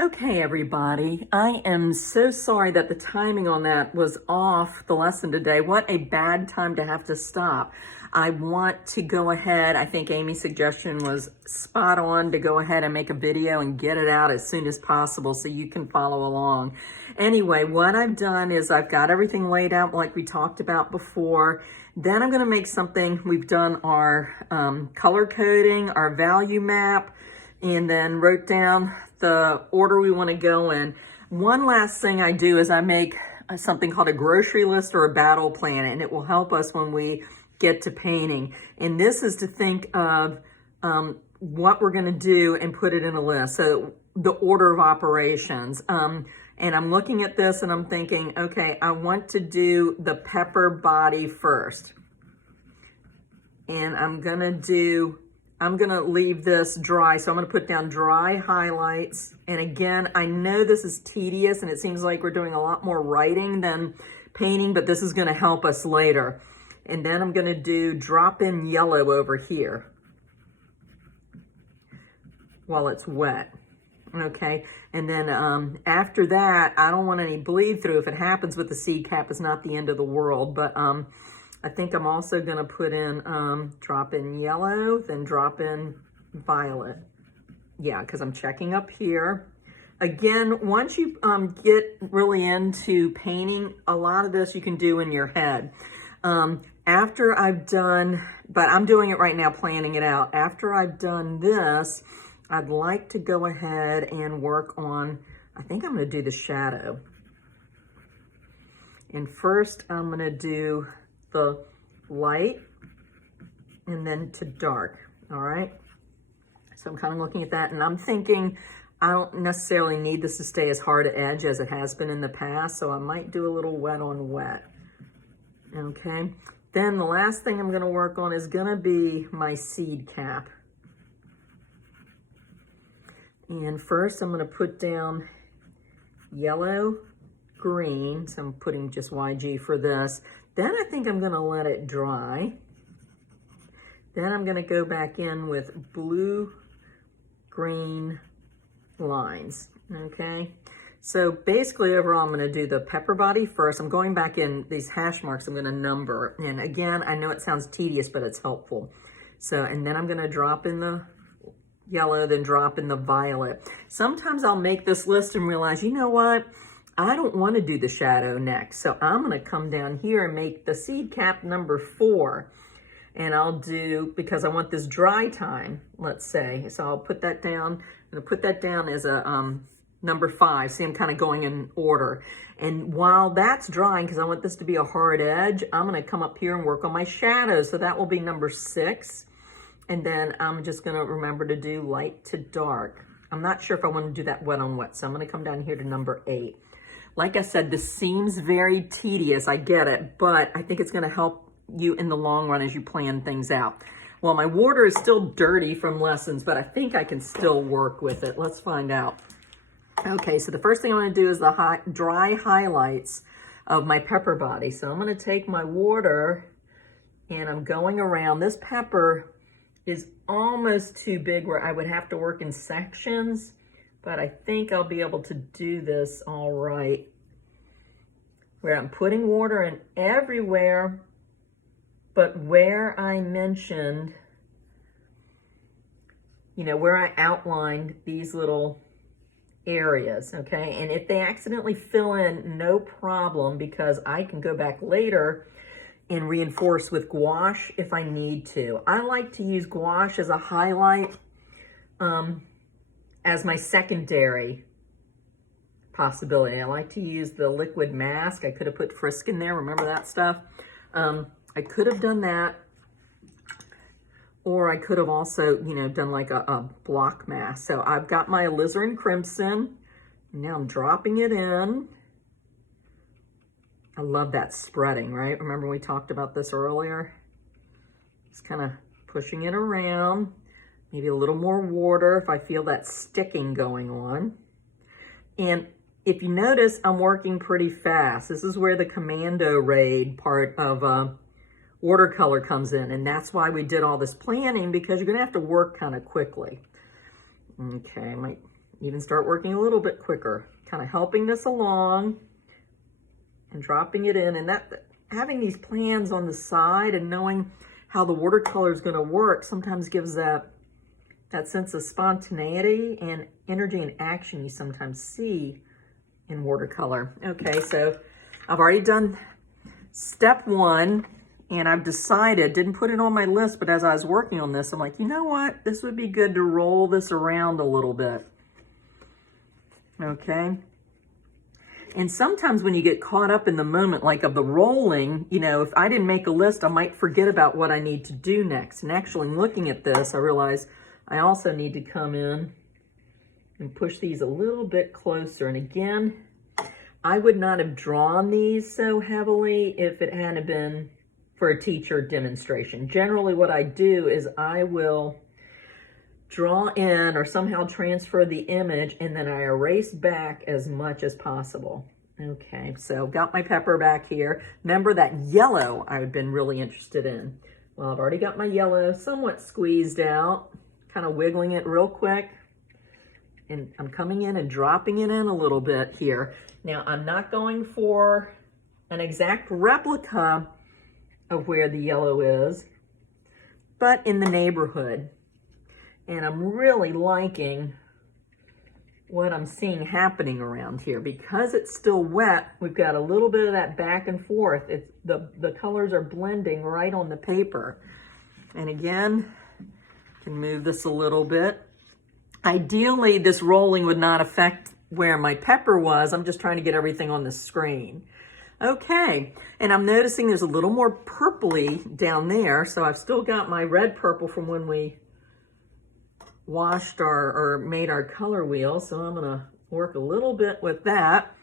Okay, everybody, I am so sorry that the timing on that was off the lesson today. What a bad time to have to stop. I want to go ahead, I think Amy's suggestion was spot on, to go ahead and make a video and get it out as soon as possible so you can follow along. Anyway, what I've done is I've got everything laid out like we talked about before. Then I'm going to make something. We've done our color coding, our value map, and then wrote down the order we want to go in. One last thing I do is I make something called a grocery list or a battle plan, and it will help us when we get to painting. And this is to think of what we're going to do and put it in a list. So the order of operations. And I'm looking at this and I'm thinking, okay, I want to do the pepper body first. And I'm gonna leave this dry. So I'm gonna put down dry highlights. And again, I know this is tedious and it seems like we're doing a lot more writing than painting, but this is gonna help us later. And then I'm gonna do drop in yellow over here while it's wet. Okay, and then after that, I don't want any bleed through. If it happens with the seed cap, it's not the end of the world. But I think I'm also going to put in drop in yellow, then drop in violet. Yeah, because I'm checking up here. Again, once you get really into painting, a lot of this you can do in your head. After I've done, but I'm doing it right now, planning it out. After I've done this, I'd like to go ahead and work on, I think I'm going to do the shadow. And first I'm going to do the light and then to dark. All right. So I'm kind of looking at that and I'm thinking I don't necessarily need this to stay as hard an edge as it has been in the past. So I might do a little wet on wet. Okay. Then the last thing I'm going to work on is going to be my seed cap. And first I'm going to put down yellow, green. So I'm putting just YG for this. Then I think I'm going to let it dry. Then I'm going to go back in with blue, green lines. Okay. So basically overall, I'm going to do the pepper body first. I'm going back in these hash marks. I'm going to number. And again, I know it sounds tedious, but it's helpful. So, and then I'm going to drop in the yellow, then drop in the violet. Sometimes I'll make this list and realize, you know what? I don't want to do the shadow next. So I'm going to come down here and make the seed cap number 4. And I'll do, because I want this dry time, let's say. So I'll put that down. I'm going to put that down as a number 5. See, I'm kind of going in order. And while that's drying, because I want this to be a hard edge, I'm going to come up here and work on my shadows. So that will be number 6. And then I'm just going to remember to do light to dark. I'm not sure if I want to do that wet on wet. So I'm going to come down here to number 8. Like I said, this seems very tedious. I get it. But I think it's going to help you in the long run as you plan things out. Well, my water is still dirty from lessons, but I think I can still work with it. Let's find out. Okay, so the first thing I'm going to do is the dry highlights of my pepper body. So I'm going to take my water and I'm going around. This pepper is almost too big where I would have to work in sections, but I think I'll be able to do this all right. Where I'm putting water in everywhere, but where I mentioned, you know, where I outlined these little areas, okay? And if they accidentally fill in, no problem, because I can go back later and reinforce with gouache if I need to. I like to use gouache as a highlight as my secondary possibility. I like to use the liquid mask. I could have put Frisk in there, remember that stuff? I could have done that, or I could have also, you know, done like a block mask. So I've got my alizarin crimson. Now I'm dropping it in. I love that spreading, right? Remember we talked about this earlier? Just kind of pushing it around. Maybe a little more water if I feel that sticking going on. And if you notice, I'm working pretty fast. This is where the commando raid part of watercolor comes in. And that's why we did all this planning, because you're going to have to work kind of quickly. Okay, I might even start working a little bit quicker, kind of helping this along and dropping it in. And that having these plans on the side and knowing how the watercolor is going to work sometimes gives that sense of spontaneity and energy and action you sometimes see in watercolor. Okay, so I've already done step one, and I've decided, didn't put it on my list, but as I was working on this, I'm like, you know what? This would be good to roll this around a little bit. Okay. And sometimes when you get caught up in the moment, like of the rolling, you know, if I didn't make a list, I might forget about what I need to do next. And actually looking at this, I realized I also need to come in and push these a little bit closer. And again, I would not have drawn these so heavily if it hadn't been for a teacher demonstration. Generally what I do is I will draw in or somehow transfer the image, and then I erase back as much as possible. Okay, so got my pepper back here. Remember that yellow I've been really interested in. Well, I've already got my yellow somewhat squeezed out, kind of wiggling it real quick. And I'm coming in and dropping it in a little bit here. Now, I'm not going for an exact replica of where the yellow is, but in the neighborhood. And I'm really liking what I'm seeing happening around here. Because it's still wet, we've got a little bit of that back and forth. The colors are blending right on the paper. And again, can move this a little bit. Ideally, this rolling would not affect where my pepper was. I'm just trying to get everything on the screen. Okay, and I'm noticing there's a little more purpley down there. So I've still got my red purple from when we washed or made our color wheel. So I'm gonna work a little bit with that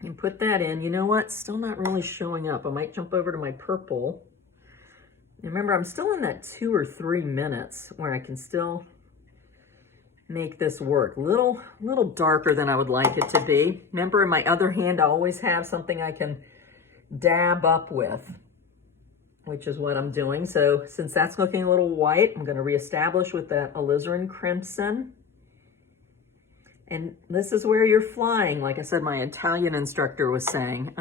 and put that in. You know what? Still not really showing up. I might jump over to my purple. Remember, I'm still in that 2 or 3 minutes where I can still make this work. Little darker than I would like it to be. Remember, in my other hand, I always have something I can dab up with, which is what I'm doing. So since that's looking a little white, I'm going to reestablish with that alizarin crimson. And this is where you're flying. Like I said, my Italian instructor was saying,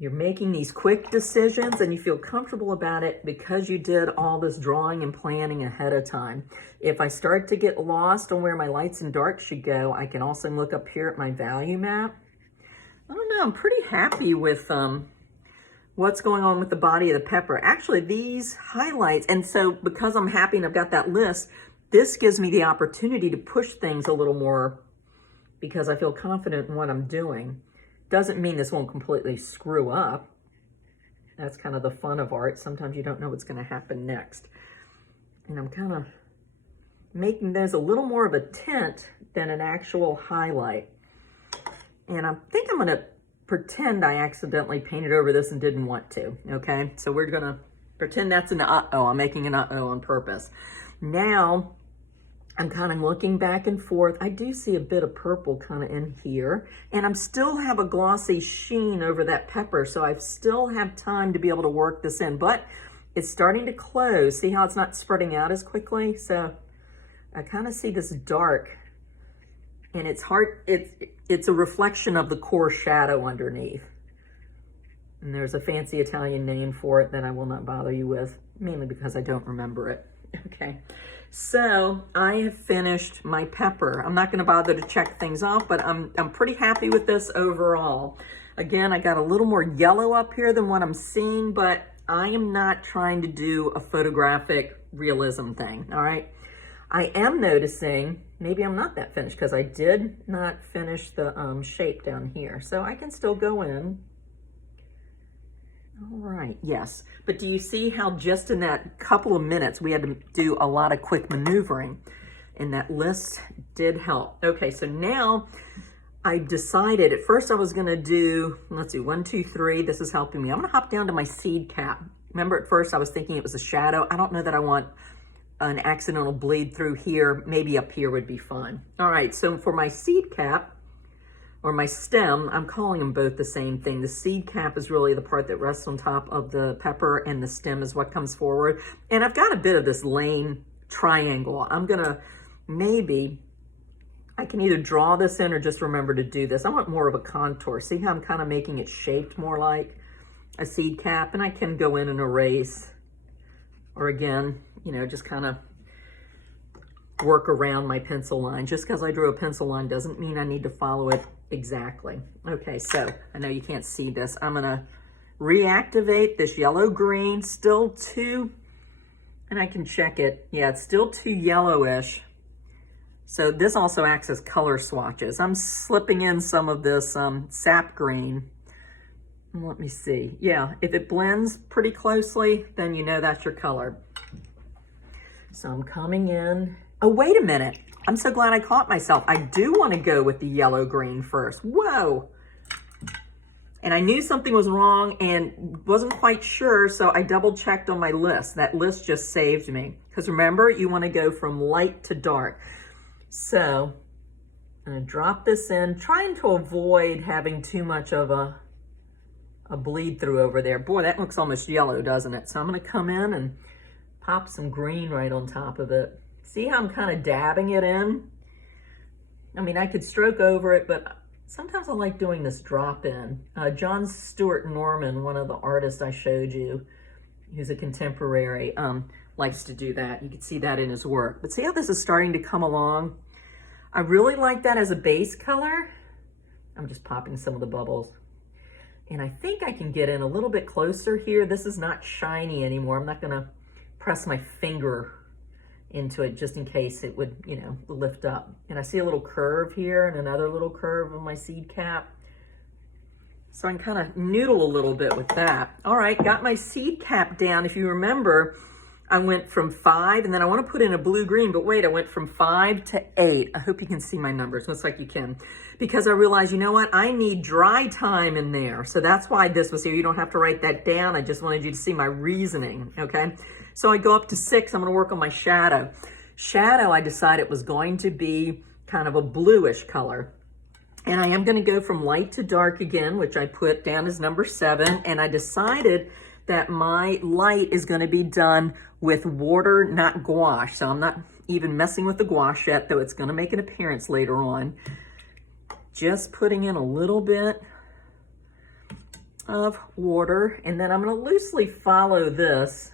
you're making these quick decisions and you feel comfortable about it because you did all this drawing and planning ahead of time. If I start to get lost on where my lights and darks should go, I can also look up here at my value map. I don't know, I'm pretty happy with what's going on with the body of the pepper. Actually, these highlights, and so because I'm happy and I've got that list, this gives me the opportunity to push things a little more because I feel confident in what I'm doing. Doesn't mean this won't completely screw up. That's kind of the fun of art. Sometimes you don't know what's going to happen next. And I'm kind of making those a little more of a tint than an actual highlight. And I think I'm going to pretend I accidentally painted over this and didn't want to. Okay, so we're going to pretend that's an uh-oh. I'm making an uh-oh on purpose. Now, I'm kind of looking back and forth. I do see a bit of purple kind of in here, and I'm still have a glossy sheen over that pepper, so I still have time to be able to work this in, but it's starting to close. See how it's not spreading out as quickly? So I kind of see this dark, and it's hard. It's a reflection of the core shadow underneath. And there's a fancy Italian name for it that I will not bother you with, mainly because I don't remember it. Okay. So I have finished my pepper. I'm not going to bother to check things off, but I'm pretty happy with this overall. Again, I got a little more yellow up here than what I'm seeing, but I am not trying to do a photographic realism thing, all right? I am noticing, maybe I'm not that finished because I did not finish the shape down here. So I can still go in. All right, yes. But do you see how just in that couple of minutes, we had to do a lot of quick maneuvering, and that list did help. Okay, so now I decided, at first I was gonna do, let's see, 1, 2, 3, this is helping me. I'm gonna hop down to my seed cap. Remember at first I was thinking it was a shadow. I don't know that I want an accidental bleed through here. Maybe up here would be fun. All right, so for my seed cap, or my stem, I'm calling them both the same thing. The seed cap is really the part that rests on top of the pepper, and the stem is what comes forward. And I've got a bit of this lane triangle. I'm gonna, maybe, I can either draw this in or just remember to do this. I want more of a contour. See how I'm kind of making it shaped more like a seed cap? And I can go in and erase, or again, you know, just kind of work around my pencil line. Just because I drew a pencil line doesn't mean I need to follow it exactly. Okay, so I know you can't see this. I'm gonna reactivate this yellow green, still too, and I can check it. Yeah, it's still too yellowish. So this also acts as color swatches. I'm slipping in some of this sap green. Let me see. Yeah, if it blends pretty closely, then you know that's your color. So I'm coming in. Oh, wait a minute. I'm so glad I caught myself. I do want to go with the yellow green first. Whoa. And I knew something was wrong and wasn't quite sure, so I double checked on my list. That list just saved me. Because remember, you want to go from light to dark. So I'm going to drop this in, trying to avoid having too much of a bleed through over there. Boy, that looks almost yellow, doesn't it? So I'm going to come in and pop some green right on top of it. See how I'm kind of dabbing it in? I mean, I could stroke over it, but sometimes I like doing this drop in. John Stuart Norman, one of the artists I showed you, who's a contemporary, likes to do that. You can see that in his work. But see how this is starting to come along? I really like that as a base color. I'm just popping some of the bubbles. And I think I can get in a little bit closer here. This is not shiny anymore. I'm not gonna press my finger into it just in case it would, you know, lift up. And I see a little curve here and another little curve on my seed cap. So I can kind of noodle a little bit with that. All right, got my seed cap down. If you remember, I went from 5, and then I want to put in a blue-green, but wait, I went from 5 to 8. I hope you can see my numbers. Looks like you can. Because I realized, you know what? I need dry time in there. So that's why this was here. You don't have to write that down. I just wanted you to see my reasoning, okay? So I go up to 6. I'm going to work on my shadow. Shadow, I decided was going to be kind of a bluish color. And I am going to go from light to dark again, which I put down as number 7. And I decided that my light is going to be done with water, not gouache. So I'm not even messing with the gouache yet, though it's going to make an appearance later on. Just putting in a little bit of water, and then I'm going to loosely follow this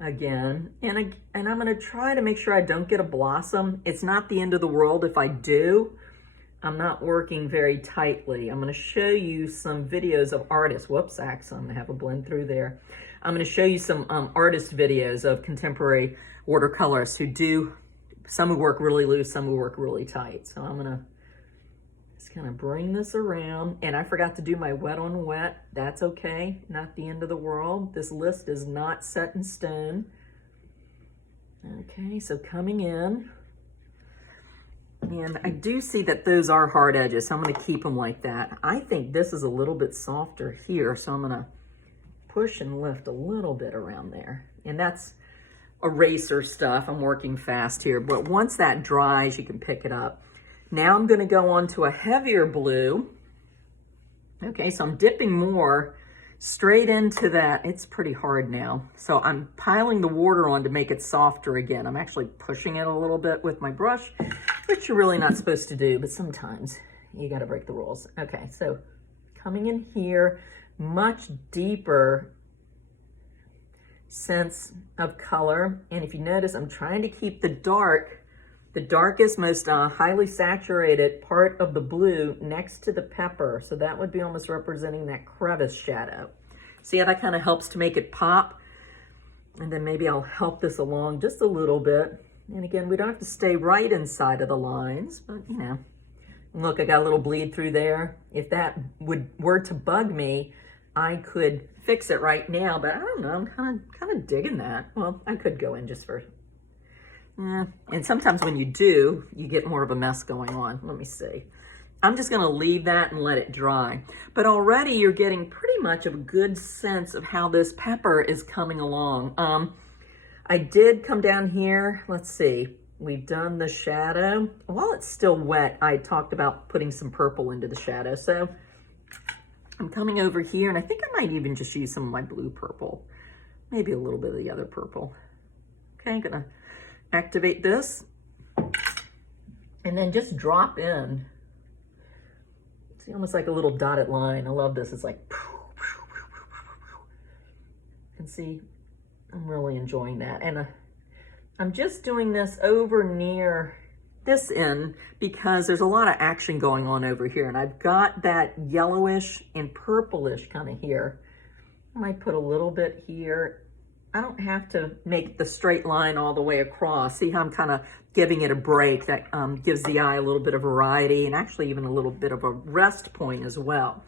again. And I'm going to try to make sure I don't get a blossom. It's not the end of the world if I do. I'm not working very tightly. I'm going to show you some videos of artists. Whoops, actually, I'm going to have a blend through there. I'm going to show you some artist videos of contemporary watercolorists who do, some who work really loose, some who work really tight. So I'm going to just kind of bring this around. And I forgot to do my wet on wet. That's okay. Not the end of the world. This list is not set in stone. Okay, so coming in. And I do see that those are hard edges, so I'm going to keep them like that. I think this is a little bit softer here, so I'm going to push and lift a little bit around there. And that's eraser stuff. I'm working fast here, but once that dries, you can pick it up. Now I'm going to go on to a heavier blue. Okay, so I'm dipping more straight into that. It's pretty hard now. So I'm piling the water on to make it softer again. I'm actually pushing it a little bit with my brush, which you're really not supposed to do, but sometimes you got to break the rules. Okay, so coming in here, much deeper sense of color. And if you notice, I'm trying to keep the darkest, most highly saturated part of the blue next to the pepper. So that would be almost representing that crevice shadow. See how that kind of helps to make it pop? And then maybe I'll help this along just a little bit. And again, we don't have to stay right inside of the lines, but you know. Look, I got a little bleed through there. If that were to bug me, I could fix it right now, but I don't know, I'm kind of digging that. Well, I could go in just for, and sometimes when you do, you get more of a mess going on. Let me see. I'm just gonna leave that and let it dry. But already you're getting pretty much of a good sense of how this pepper is coming along. I did come down here, let's see. We've done the shadow. While it's still wet, I talked about putting some purple into the shadow. So I'm coming over here, and I think I might even just use some of my blue purple. Maybe a little bit of the other purple. Okay, I'm gonna activate this and then just drop in. See, almost like a little dotted line. I love this. It's like, and see, I'm really enjoying that. And I'm just doing this over near this end because there's a lot of action going on over here. And I've got that yellowish and purplish kind of here. I might put a little bit here. I don't have to make the straight line all the way across. See how I'm kind of giving it a break that gives the eye a little bit of variety and actually even a little bit of a rest point as well.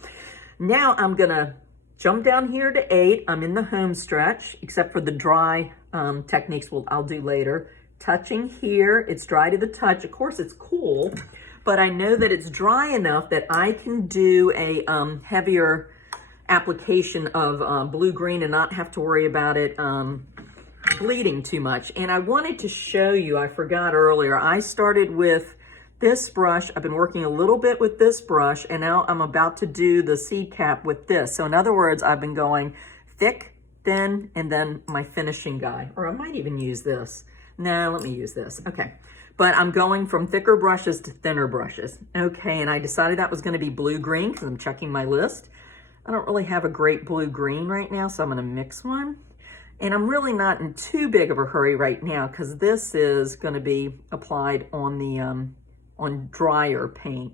Now I'm gonna jump down here to 8. I'm in the home stretch, except for the dry techniques I'll do later. Touching here, it's dry to the touch. Of course it's cool, but I know that it's dry enough that I can do a heavier application of blue-green and not have to worry about it bleeding too much. And I wanted to show you, I forgot earlier, I started with this brush. I've been working a little bit with this brush, and now I'm about to do the seed cap with this. So in other words, I've been going thick, thin, and then my finishing guy. Or I might even use this. No, let me use this. Okay. But I'm going from thicker brushes to thinner brushes. Okay, and I decided that was going to be blue-green because I'm checking my list. I don't really have a great blue-green right now, so I'm going to mix one. And I'm really not in too big of a hurry right now because this is going to be applied on the on drier paint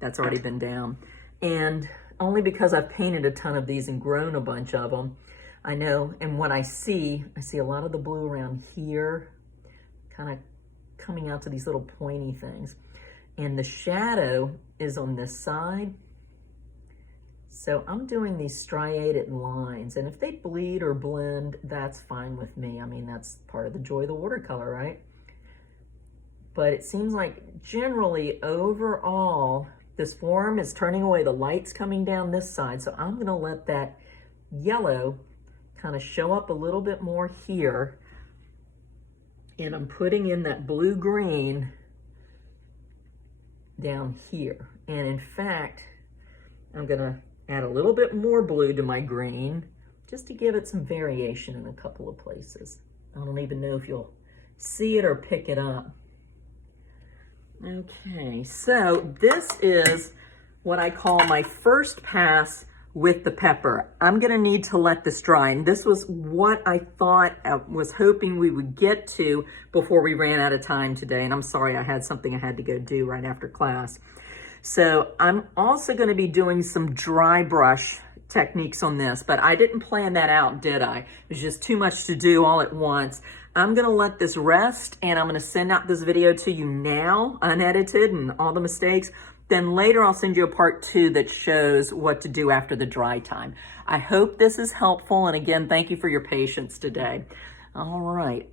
that's already been down. And only because I've painted a ton of these and grown a bunch of them, I know, and what I see a lot of the blue around here, kind of coming out to these little pointy things. And the shadow is on this side. So I'm doing these striated lines, and if they bleed or blend, that's fine with me. I mean, that's part of the joy of the watercolor, right? But it seems like generally overall, this form is turning away. The light's coming down this side, so I'm gonna let that yellow kind of show up a little bit more here. And I'm putting in that blue-green down here. And in fact, I'm gonna add a little bit more blue to my green just to give it some variation in a couple of places. I don't even know if you'll see it or pick it up. Okay, so this is what I call my first pass with the pepper. I'm gonna need to let this dry, and this was what I thought, was hoping we would get to before we ran out of time today. And I'm sorry, I had something I had to go do right after class. So I'm also going to be doing some dry brush techniques on this, but I didn't plan that out, did I? It was just too much to do all at once. I'm going to let this rest, and I'm going to send out this video to you now, unedited and all the mistakes. Then later I'll send you a part 2 that shows what to do after the dry time. I hope this is helpful, and again, thank you for your patience today. All right.